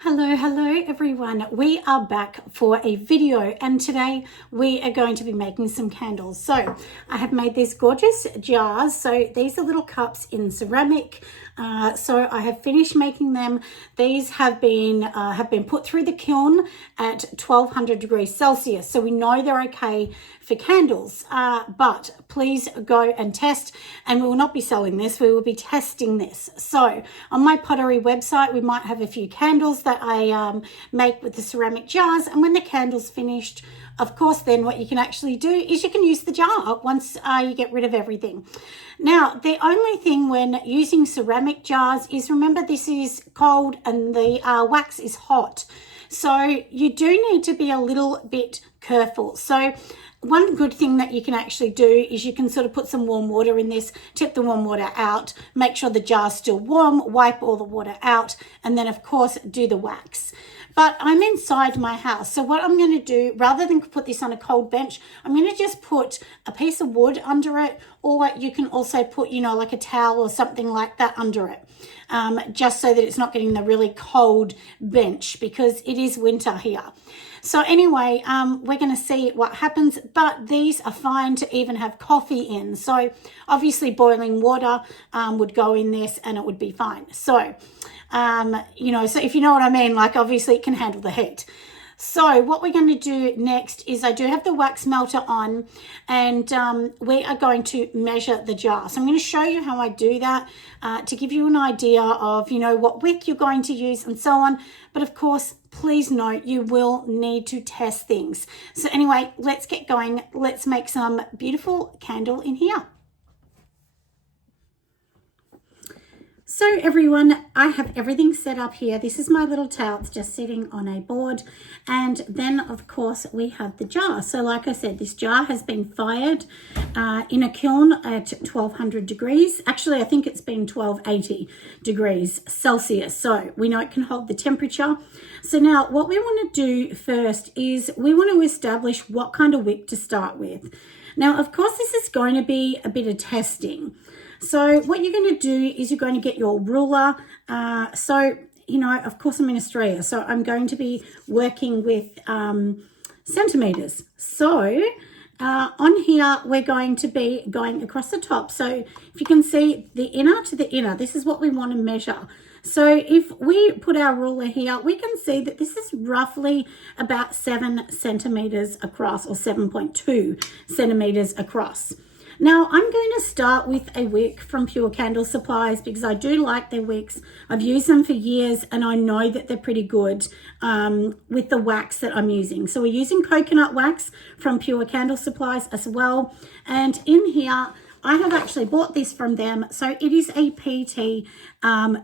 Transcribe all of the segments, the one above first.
Hello everyone. We are back for a video and today we are going to be making some candles. So I have made these gorgeous jars. So these are little cups in ceramic. So I have finished making them. These have been put through the kiln at 1200 degrees Celsius. So we know they're okay for candles, but please go and test, and we will not be selling this, we will be testing this. So on my pottery website we might have a few candles that I make with the ceramic jars, and when the candle's finished, of course, then what you can actually do is you can use the jar once you get rid of everything. Now, the only thing when using ceramic jars is, remember, this is cold and the wax is hot. So you do need to be a little bit careful. So one good thing that you can actually do is you can sort of put some warm water in this, tip the warm water out, make sure the jar's still warm, wipe all the water out, and then of course do the wax. But I'm inside my house, so what I'm going to do, rather than put this on a cold bench, I'm going to just put a piece of wood under it, or you can also put, like a towel or something like that under it, just so that it's not getting the really cold bench, because it is winter here. So anyway, we're going to see what happens, but these are fine to even have coffee in. So obviously boiling water would go in this and it would be fine. So, so if you know what I mean, like obviously it can handle the heat. So what we're going to do next is I do have the wax melter on, and we are going to measure the jar. So I'm going to show you how I do that to give you an idea of, what wick you're going to use and so on. But of course, please note, you will need to test things. So anyway, let's get going. Let's make some beautiful candle in here. So everyone, I have everything set up here. This is my little towel. It's just sitting on a board. And then of course we have the jar. So like I said, this jar has been fired in a kiln at 1200 degrees. Actually, I think it's been 1280 degrees Celsius. So we know it can hold the temperature. So now what we want to do first is we want to establish what kind of wick to start with. Now, of course, this is going to be a bit of testing. So what you're going to do is you're going to get your ruler. Of course I'm in Australia, so I'm going to be working with centimeters. So on here, we're going to be going across the top. So if you can see the inner to the inner, this is what we want to measure. So if we put our ruler here, we can see that this is roughly about 7 centimeters across, or 7.2 centimeters across. Now, I'm going to start with a wick from Pure Candle Supplies because I do like their wicks. I've used them for years and I know that they're pretty good with the wax that I'm using. So we're using coconut wax from Pure Candle Supplies as well. And in here, I have actually bought this from them. So it is a PT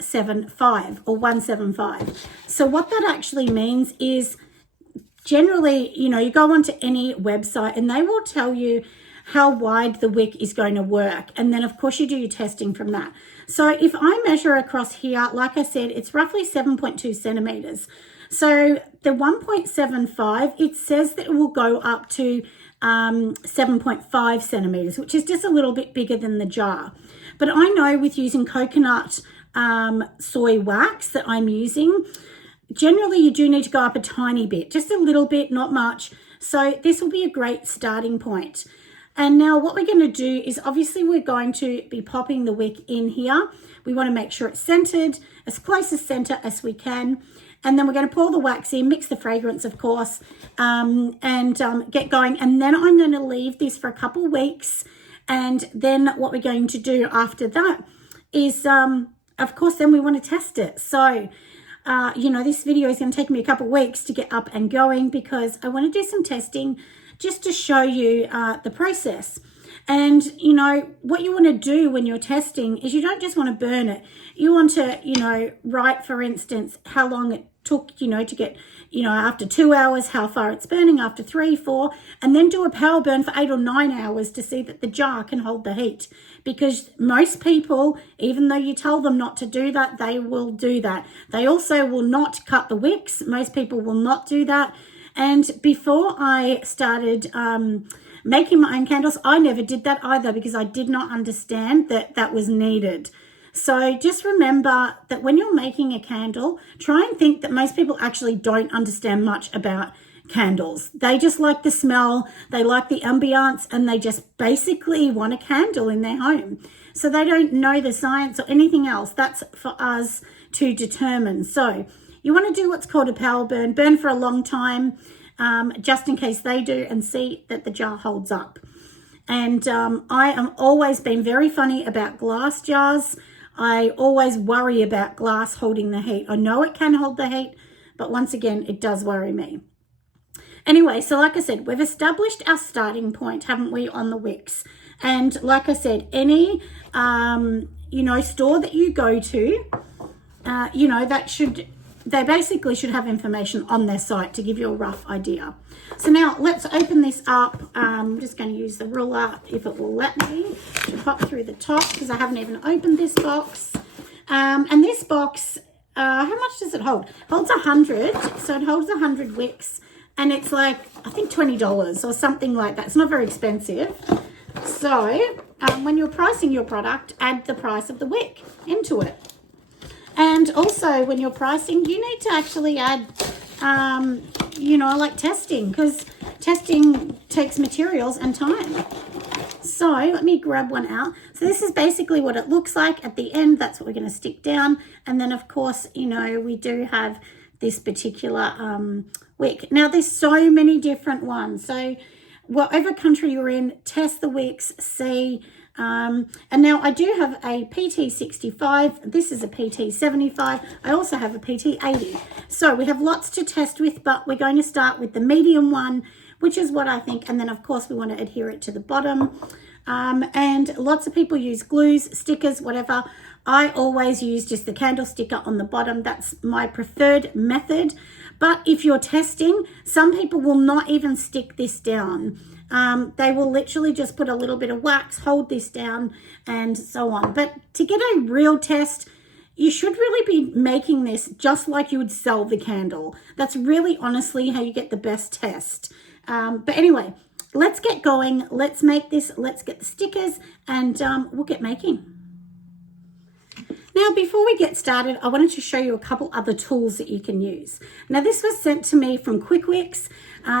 75 or 175. So what that actually means is generally, you go onto any website and they will tell you how wide the wick is going to work. And then of course you do your testing from that. So if I measure across here, like I said, it's roughly 7.2 centimeters. So the 1.75, it says that it will go up to 7.5 centimeters, which is just a little bit bigger than the jar. But I know with using coconut soy wax that I'm using, generally you do need to go up a tiny bit, just a little bit, not much. So this will be a great starting point. And now what we're going to do is obviously we're going to be popping the wick in here. We want to make sure it's centered, as close to center as we can. And then we're going to pour the wax in, mix the fragrance, of course, and get going. And then I'm going to leave this for a couple of weeks. And then what we're going to do after that is, of course, then we want to test it. So, this video is going to take me a couple of weeks to get up and going because I want to do some testing just to show you the process. And, what you want to do when you're testing is you don't just want to burn it. You want to, write, for instance, how long it took, to get, after 2 hours, how far it's burning, after 3, 4, and then do a power burn for 8 or 9 hours to see that the jar can hold the heat. Because most people, even though you tell them not to do that, they will do that. They also will not cut the wicks. Most people will not do that. And before I started making my own candles, I never did that either because I did not understand that that was needed. So just remember that when you're making a candle, try and think that most people actually don't understand much about candles. They just like the smell, they like the ambiance, and they just basically want a candle in their home. So they don't know the science or anything else. That's for us to determine. So you want to do what's called a power burn for a long time, just in case they do, and see that the jar holds up. And I am always been very funny about glass jars. I always worry about glass holding the heat. I know it can hold the heat, but once again, it does worry me. Anyway, so like I said, we've established our starting point, haven't we, on the wicks? And like I said, any, store that you go to, they basically should have information on their site to give you a rough idea. So now let's open this up. I'm just going to use the ruler, if it will let me, to pop through the top, because I haven't even opened this box. And this box, how much does it hold? It holds 100, so it holds 100 wicks. And it's like, I think $20 or something like that. It's not very expensive. So when you're pricing your product, add the price of the wick into it. And also when you're pricing, you need to actually add, like testing, because testing takes materials and time. So let me grab one out. So this is basically what it looks like at the end. That's what we're going to stick down. And then of course, we do have this particular wick. Now there's so many different ones. So whatever country you're in, test the wicks, see. And now I do have a PT65. This is a PT75. I also have a PT80. So we have lots to test with, but we're going to start with the medium one, which is what I think. And then of course we want to adhere it to the bottom. And lots of people use glues, stickers, whatever. I always use just the candle sticker on the bottom. That's my preferred method. But if you're testing, some people will not even stick this down. They will literally just put a little bit of wax, hold this down, and so on. But to get a real test, you should really be making this just like you would sell the candle. That's really honestly how you get the best test. But anyway, let's get going. Let's make this. Let's get the stickers, and we'll get making. Now, before we get started, I wanted to show you a couple other tools that you can use. Now, this was sent to me from Wicks.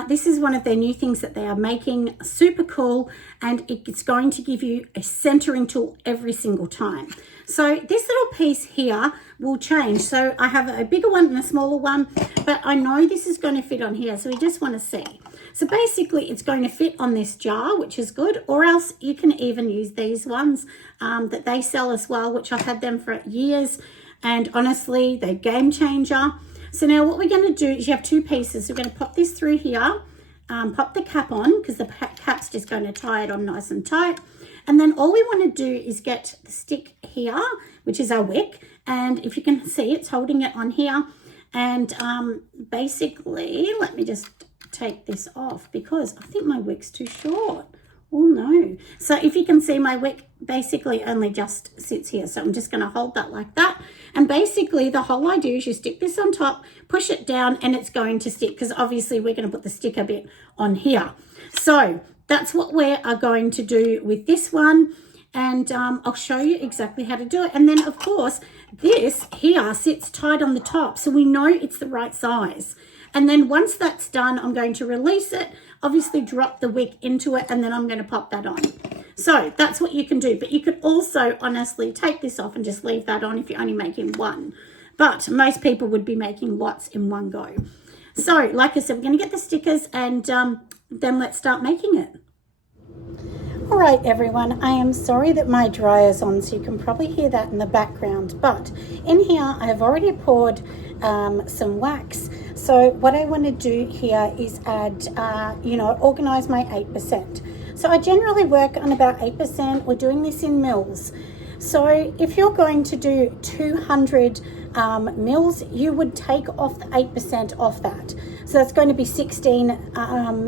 This is one of their new things that they are making, super cool, and it's going to give you a centering tool every single time. So this little piece here will change. So I have a bigger one and a smaller one, but I know this is going to fit on here, so we just want to see. So basically it's going to fit on this jar, which is good, or else you can even use these ones that they sell as well, which I've had them for years, and honestly, they're game changer. So now what we're going to do is you have two pieces. We're going to pop this through here, pop the cap on, because the cap's just going to tie it on nice and tight. And then all we want to do is get the stick here, which is our wick. And if you can see, it's holding it on here. And basically, let me just take this off because I think my wick's too short. Oh no. So if you can see, my wick basically only just sits here. So I'm just going to hold that like that. And basically the whole idea is you stick this on top, push it down, and it's going to stick, because obviously we're going to put the sticker bit on here. So that's what we are going to do with this one. And I'll show you exactly how to do it. And then of course, this here sits tight on the top, so we know it's the right size. And then once that's done, I'm going to release it, obviously drop the wick into it, and then I'm going to pop that on. So that's what you can do. But you could also honestly take this off and just leave that on if you're only making one. But most people would be making lots in one go. So like I said, we're going to get the stickers, and then let's start making it. All right, everyone, I am sorry that my dryer's on, so you can probably hear that in the background. But in here, I have already poured some wax. So what I want to do here is add, organize my 8%. So I generally work on about 8%. We're doing this in mils. So if you're going to do 200 mils, you would take off the 8% off that. So that's going to be 16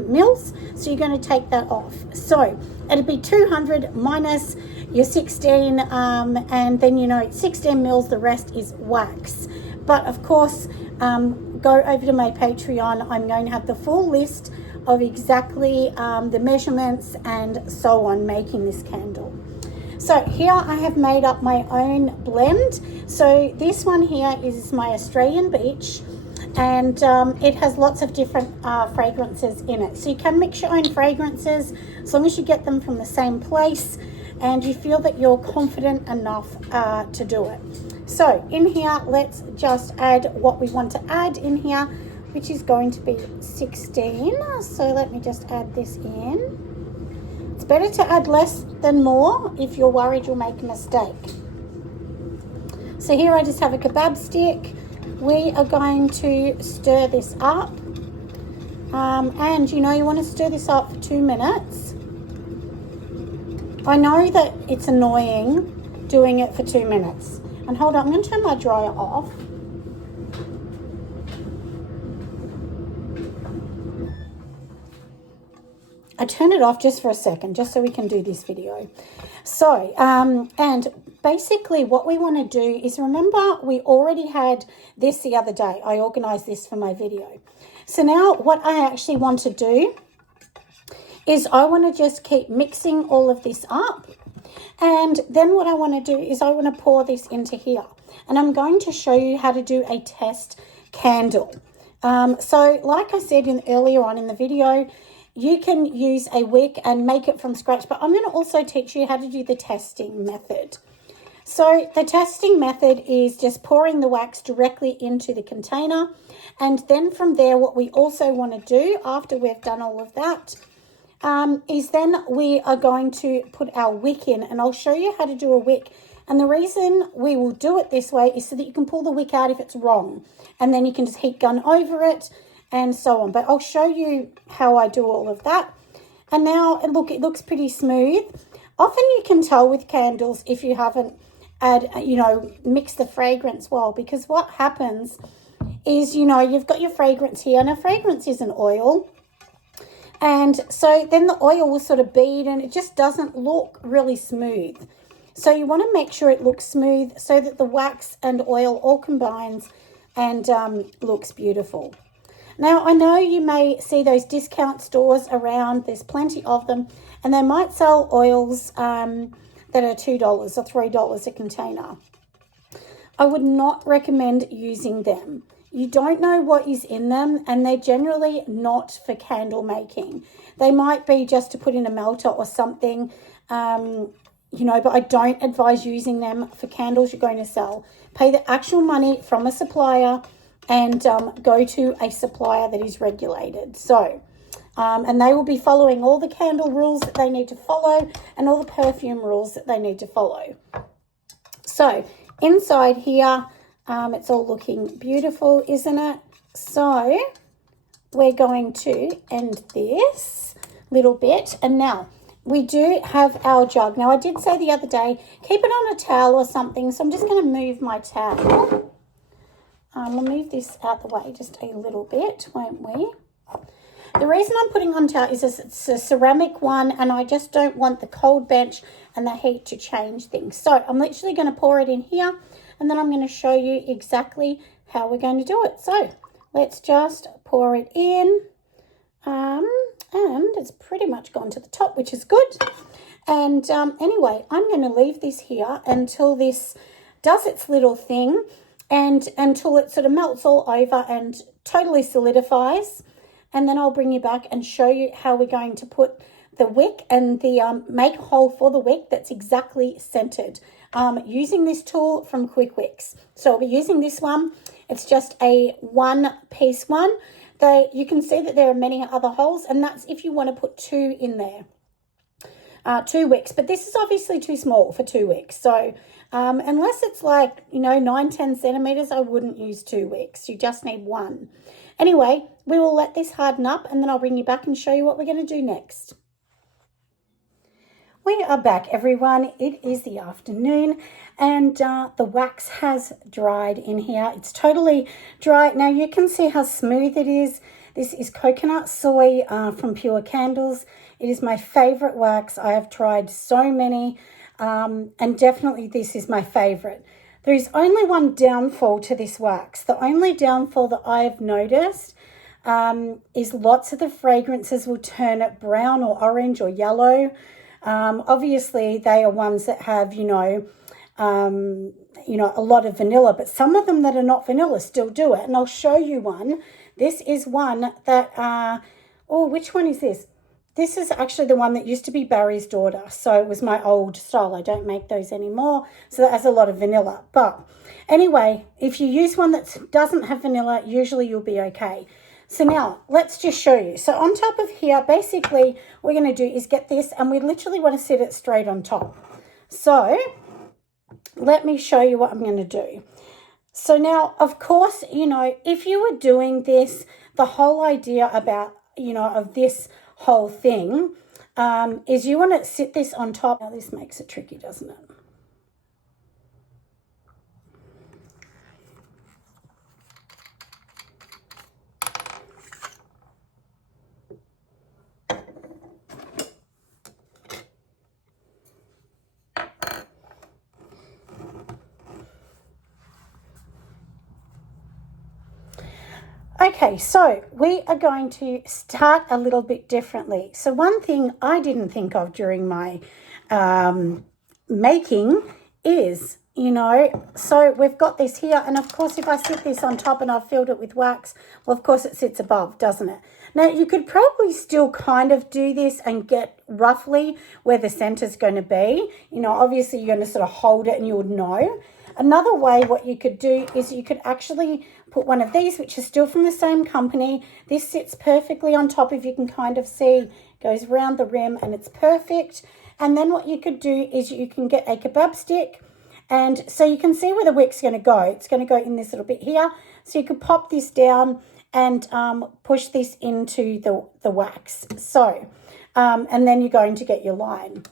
mils. So you're going to take that off. So it'd be 200 minus your 16, and then 16 mils, the rest is wax. But of course, go over to my Patreon. I'm going to have the full list of exactly the measurements and so on making this candle. So here I have made up my own blend. So this one here is my Australian Beach, and it has lots of different fragrances in it. So you can mix your own fragrances as long as you get them from the same place and you feel that you're confident enough to do it. So in here, let's just add what we want to add in here, which is going to be 16. So let me just add this in. It's better to add less than more if you're worried you'll make a mistake. So here I just have a kebab stick. We are going to stir this up. And you know, you want to stir this up for 2 minutes. I know that it's annoying doing it for 2 minutes. And hold on, I'm going to turn my dryer off. I turn it off just for a second, just so we can do this video. So, and basically what we want to do is, remember we already had this the other day. I organized this for my video. So now what I actually want to do is I want to just keep mixing all of this up. And then what I want to do is I want to pour this into here. And I'm going to show you how to do a test candle. So like I said earlier on in the video, you can use a wick and make it from scratch, but I'm going to also teach you how to do the testing method. So the testing method is just pouring the wax directly into the container. And then from there, what we also want to do after we've done all of that is then we are going to put our wick in, and I'll show you how to do a wick. And the reason we will do it this way is so that you can pull the wick out if it's wrong, and then you can just heat gun over it and so on. But I'll show you how I do all of that. And now look, it looks pretty smooth. Often you can tell with candles if you haven't mixed the fragrance well, because what happens is, you know, you've got your fragrance here, and a fragrance is an oil. And so then the oil will sort of bead and it just doesn't look really smooth. So you want to make sure it looks smooth so that the wax and oil all combines and looks beautiful. Now, I know you may see those discount stores around. There's plenty of them, and they might sell oils that are $2 or $3 a container. I would not recommend using them. You don't know what is in them, and they're generally not for candle making. They might be just to put in a melter or something, but I don't advise using them for candles you're going to sell. Pay the actual money from a supplier and go to a supplier that is regulated. So, and they will be following all the candle rules that they need to follow and all the perfume rules that they need to follow. So inside here, it's all looking beautiful, isn't it? So we're going to end this little bit. And now we do have our jug. Now, I did say the other day, keep it on a towel or something. So I'm just going to move my towel. We'll move this out the way just a little bit, won't we? The reason I'm putting on towel is it's a ceramic one, and I just don't want the cold bench and the heat to change things. So I'm literally going to pour it in here, and then I'm going to show you exactly how we're going to do it. So let's just pour it in. And it's pretty much gone to the top, which is good. And anyway, I'm going to leave this here until this does its little thing, and until it sort of melts all over and totally solidifies. And then I'll bring you back and show you how we're going to put the wick and the make a hole for the wick that's exactly centered using this tool from Quick Wicks. So I'll be using this one. It's just a one-piece one. You can see that there are many other holes, and that's if you want to put 2 in there. 2 wicks, but this is obviously too small for 2 wicks. So unless it's like, 9-10 centimeters, I wouldn't use 2 wicks. You just need 1. Anyway, we will let this harden up, and then I'll bring you back and show you what we're going to do next. We are back, everyone. It is the afternoon, and the wax has dried in here. It's totally dry. Now you can see how smooth it is. This is coconut soy from Pure Candles. It is my favorite wax. I have tried so many, and definitely this is my favorite. There is only one downfall to this wax. The only downfall that I've noticed is lots of the fragrances will turn it brown or orange or yellow. Obviously, they are ones that have, a lot of vanilla, but some of them that are not vanilla still do it. And I'll show you one. This is one that, which one is this? This is actually the one that used to be Barry's daughter. So it was my old style. I don't make those anymore. So that has a lot of vanilla. But anyway, if you use one that doesn't have vanilla, usually you'll be okay. So now let's just show you. So on top of here, basically what we're going to do is get this, and we literally want to sit it straight on top. So let me show you what I'm going to do. So now, of course, if you were doing this, the whole idea about, of this whole thing is you want to sit this on top. Now this makes it tricky, doesn't it? Okay, so we are going to start a little bit differently. So one thing I didn't think of during my making is, so we've got this here, and of course if I sit this on top and I've filled it with wax, well, of course it sits above, doesn't it? Now you could probably still kind of do this and get roughly where the center's going to be. Obviously you're going to sort of hold it and you would know. Another way what you could do is you could actually put one of these, which is still from the same company. This sits perfectly on top, if you can kind of see, goes around the rim and it's perfect. And then what you could do is you can get a kebab stick, and so you can see where the wick's going to go. It's going to go in this little bit here. So you could pop this down and push this into the wax. So, and then you're going to get your line.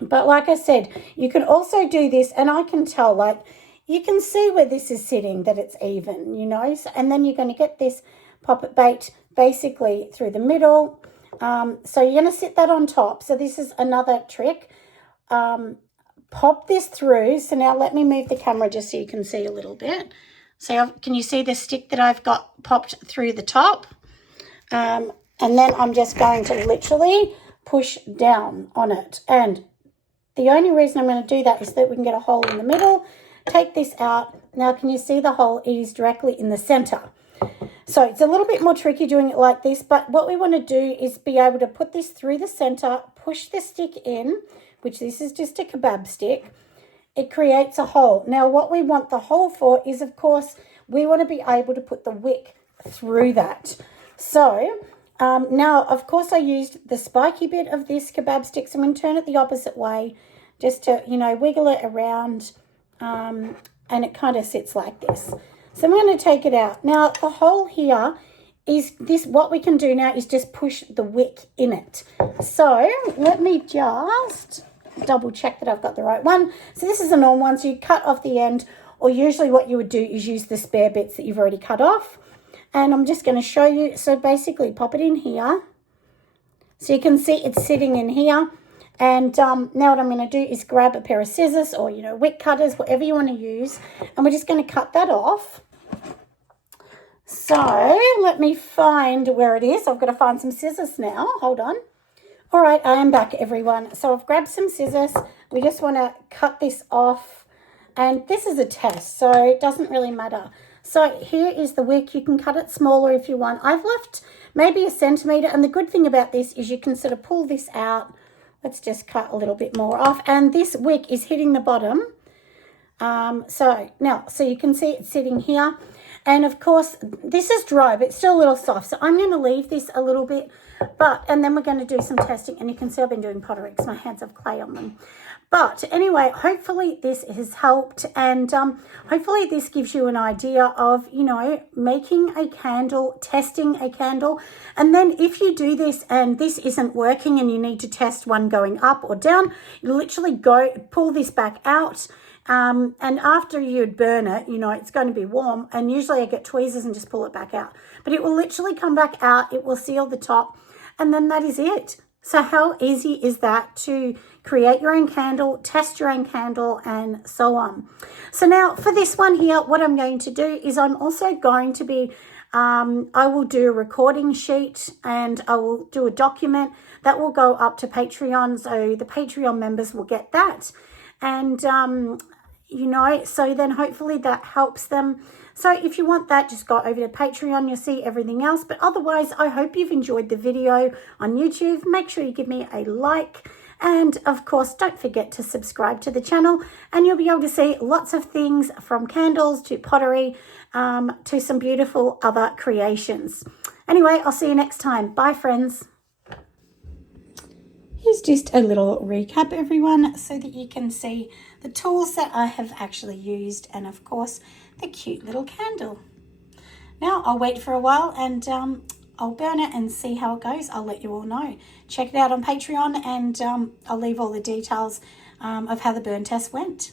But like I said, you can also do this, and I can tell, like, you can see where this is sitting, that it's even, so, and then you're going to get this poppet bait basically through the middle. So you're going to sit that on top. So this is another trick. Pop this through. So now let me move the camera just so you can see a little bit. So can you see the stick that I've got popped through the top? And then I'm just going to literally push down on it. And the only reason I'm going to do that is that we can get a hole in the middle. Take this out. Now, can you see the hole is directly in the center? So it's a little bit more tricky doing it like this, but what we want to do is be able to put this through the center, push the stick in, which this is just a kebab stick. It creates a hole. Now, what we want the hole for is, of course, we want to be able to put the wick through that. So now, of course, I used the spiky bit of this kebab stick. So I'm going to turn it the opposite way just to, wiggle it around, and it kind of sits like this. So I'm going to take it out. Now, the hole here is this. What we can do now is just push the wick in it. So let me just double check that I've got the right one. So this is a normal one. So you cut off the end, or usually what you would do is use the spare bits that you've already cut off. And I'm just going to show you. So basically pop it in here. So you can see it's sitting in here. And now what I'm going to do is grab a pair of scissors or, wick cutters, whatever you want to use. And we're just going to cut that off. So let me find where it is. I've got to find some scissors now. Hold on. All right, I am back, everyone. So I've grabbed some scissors. We just want to cut this off. And this is a test, so it doesn't really matter. So here is the wick. You can cut it smaller if you want. I've left maybe 1 centimetre. And the good thing about this is you can sort of pull this out. Let's just cut a little bit more off. And this wick is hitting the bottom. So you can see it's sitting here. And of course, this is dry, but it's still a little soft. So I'm going to leave this a little bit, and then we're going to do some testing. And you can see I've been doing pottery because my hands have clay on them. But anyway, hopefully this has helped. And hopefully this gives you an idea of, making a candle, testing a candle. And then if you do this and this isn't working and you need to test one going up or down, you literally pull this back out. And after you'd burn it, it's going to be warm. And usually I get tweezers and just pull it back out. But it will literally come back out. It will seal the top. And then that is it. So how easy is that to create your own candle, test your own candle, and so on. So now for this one here, what I'm going to do is I'm also going to be, I will do a recording sheet and I will do a document that will go up to Patreon. So the Patreon members will get that. And, you know, so then hopefully that helps them. So if you want that, just go over to Patreon. You'll see everything else. But otherwise, I hope you've enjoyed the video on YouTube. Make sure you give me a like. And of course, don't forget to subscribe to the channel. And you'll be able to see lots of things from candles to pottery to some beautiful other creations. Anyway, I'll see you next time. Bye, friends. Here's just a little recap, everyone, so that you can see the tools that I have actually used and, of course, the cute little candle. Now, I'll wait for a while and I'll burn it and see how it goes. I'll let you all know. Check it out on Patreon and I'll leave all the details of how the burn test went.